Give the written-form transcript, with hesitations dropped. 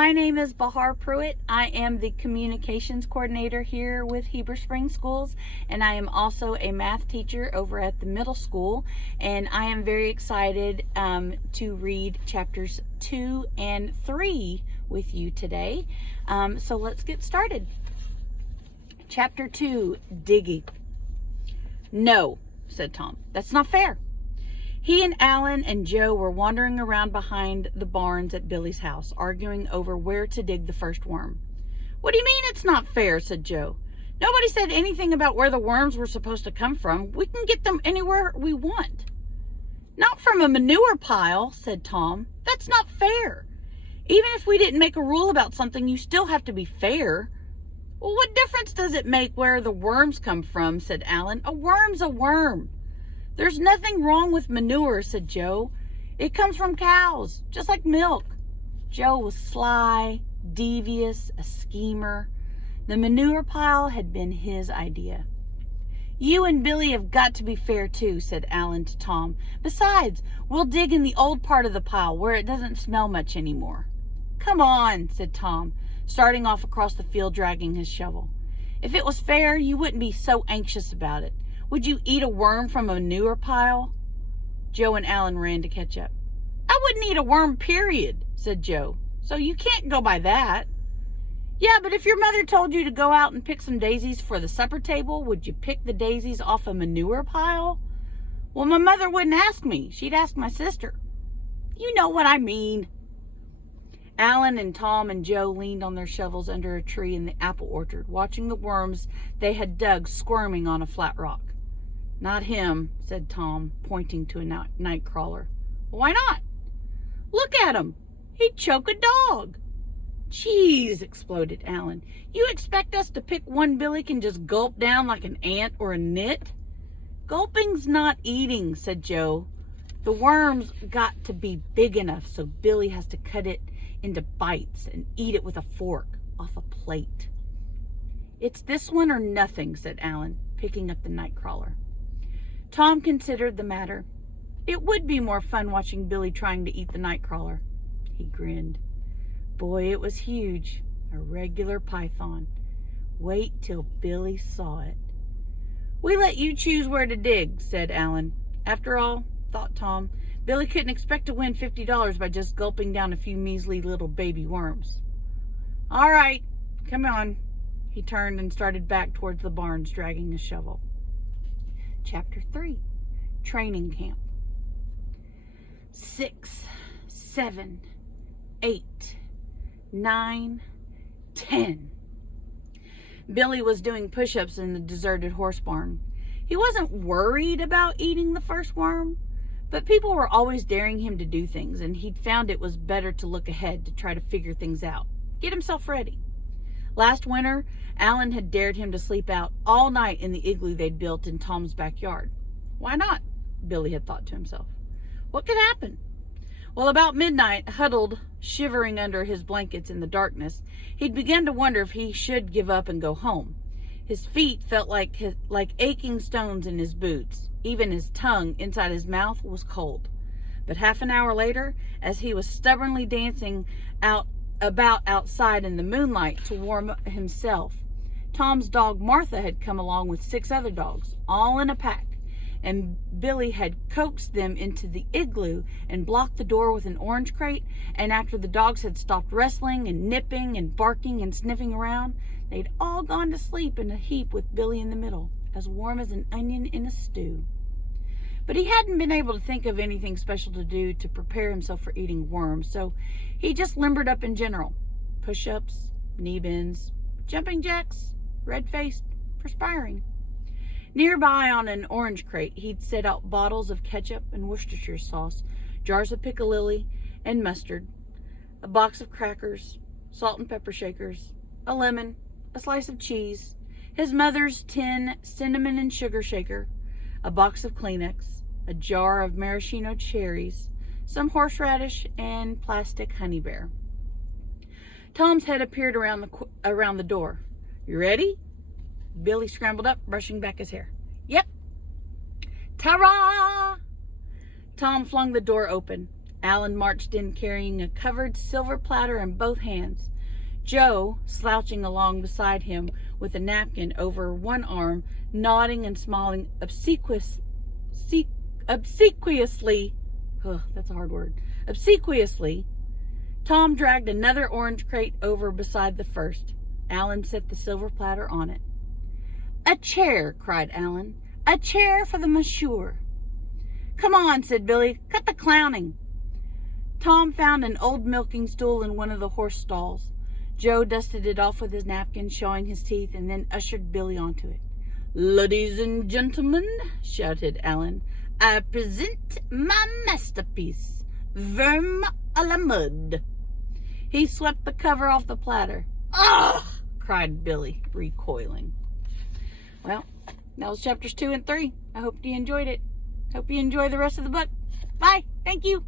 my name is Bahar Pruitt. I am the communications coordinator here with Heber Spring Schools, and I am also a math teacher over at the middle school. And I am very excited to read chapters 2 and 3 with you today. So let's get started. Chapter 2, Digging. "No," said Tom. "That's not fair." He and Alan and Joe were wandering around behind the barns at Billy's house, arguing over where to dig the first worm. "What do you mean it's not fair?" said Joe. "Nobody said anything about where the worms were supposed to come from. We can get them anywhere we want." "Not from a manure pile," said Tom. "That's not fair. Even if we didn't make a rule about something, you still have to be fair." "Well, what difference does it make where the worms come from?" said Alan. "A worm's a worm." "There's nothing wrong with manure," said Joe. "It comes from cows, just like milk." Joe was sly, devious, a schemer. The manure pile had been his idea. "You and Billy have got to be fair too," said Alan to Tom. "Besides, we'll dig in the old part of the pile where it doesn't smell much anymore." "Come on," said Tom, starting off across the field dragging his shovel. "If it was fair, you wouldn't be so anxious about it. Would you eat a worm from a manure pile?" Joe and Alan ran to catch up. "I wouldn't eat a worm, period," said Joe. "So you can't go by that." "Yeah, but if your mother told you to go out and pick some daisies for the supper table, would you pick the daisies off a manure pile?" "Well, my mother wouldn't ask me. She'd ask my sister." "You know what I mean." Alan and Tom and Joe leaned on their shovels under a tree in the apple orchard, watching the worms they had dug squirming on a flat rock. "Not him," said Tom, pointing to a night crawler. "Why not?" "Look at him. He'd choke a dog." "Geez," exploded Alan. "You expect us to pick one Billy can just gulp down like an ant or a nit?" "Gulping's not eating," said Joe. "The worm's got to be big enough so Billy has to cut it into bites and eat it with a fork off a plate." "It's this one or nothing," said Alan, picking up the night crawler. Tom considered the matter. It would be more fun watching Billy trying to eat the night crawler. He grinned. Boy, it was huge, a regular python. Wait till Billy saw it. "We let you choose where to dig," said Alan. After all, thought Tom, Billy couldn't expect to win $50 by just gulping down a few measly little baby worms. "All right, come on." He turned and started back towards the barns, dragging his shovel. Chapter 3, Training Camp. 6, 7, 8, 9, 10. Billy was doing push-ups in the deserted horse barn. He wasn't worried about eating the first worm, but people were always daring him to do things, and he'd found it was better to look ahead to try to figure things out, get himself ready. Last winter, Alan had dared him to sleep out all night in the igloo they'd built in Tom's backyard. Why not? Billy had thought to himself. What could happen? Well, about midnight, huddled, shivering under his blankets in the darkness, he'd begun to wonder if he should give up and go home. His feet felt like aching stones in his boots. Even his tongue inside his mouth was cold. But half an hour later, as he was stubbornly dancing about outside in the moonlight to warm himself, Tom's dog Martha had come along with 6 other dogs, all in a pack, and Billy had coaxed them into the igloo and blocked the door with an orange crate, and after the dogs had stopped wrestling and nipping and barking and sniffing around, they'd all gone to sleep in a heap with Billy in the middle, as warm as an onion in a stew. But he hadn't been able to think of anything special to do to prepare himself for eating worms, so he just limbered up in general. Push-ups, knee bends, jumping jacks, red-faced, perspiring. Nearby on an orange crate, he'd set out bottles of ketchup and Worcestershire sauce, jars of piccalilli and mustard, a box of crackers, salt and pepper shakers, a lemon, a slice of cheese, his mother's tin cinnamon and sugar shaker, a box of Kleenex, a jar of maraschino cherries, some horseradish, and plastic honey bear. Tom's head appeared around the door. "You ready?" Billy scrambled up, brushing back his hair. "Yep." "Ta-ra!" Tom flung the door open. Alan marched in carrying a covered silver platter in both hands. Joe, slouching along beside him with a napkin over one arm, nodding and smiling obsequiously. That's a hard word. Obsequiously. Tom dragged another orange crate over beside the first. Alan set the silver platter on it. "A chair," cried Alan. "A chair for the monsieur." "Come on," said Billy. "Cut the clowning." Tom found an old milking stool in one of the horse stalls. Joe dusted it off with his napkin, showing his teeth, and then ushered Billy onto it. "Ladies and gentlemen," shouted Alan, "I present my masterpiece, Verme à la mode." He swept the cover off the platter. "Ugh!" cried Billy, recoiling. Well, that was chapters 2 and 3. I hope you enjoyed it. Hope you enjoy the rest of the book. Bye. Thank you.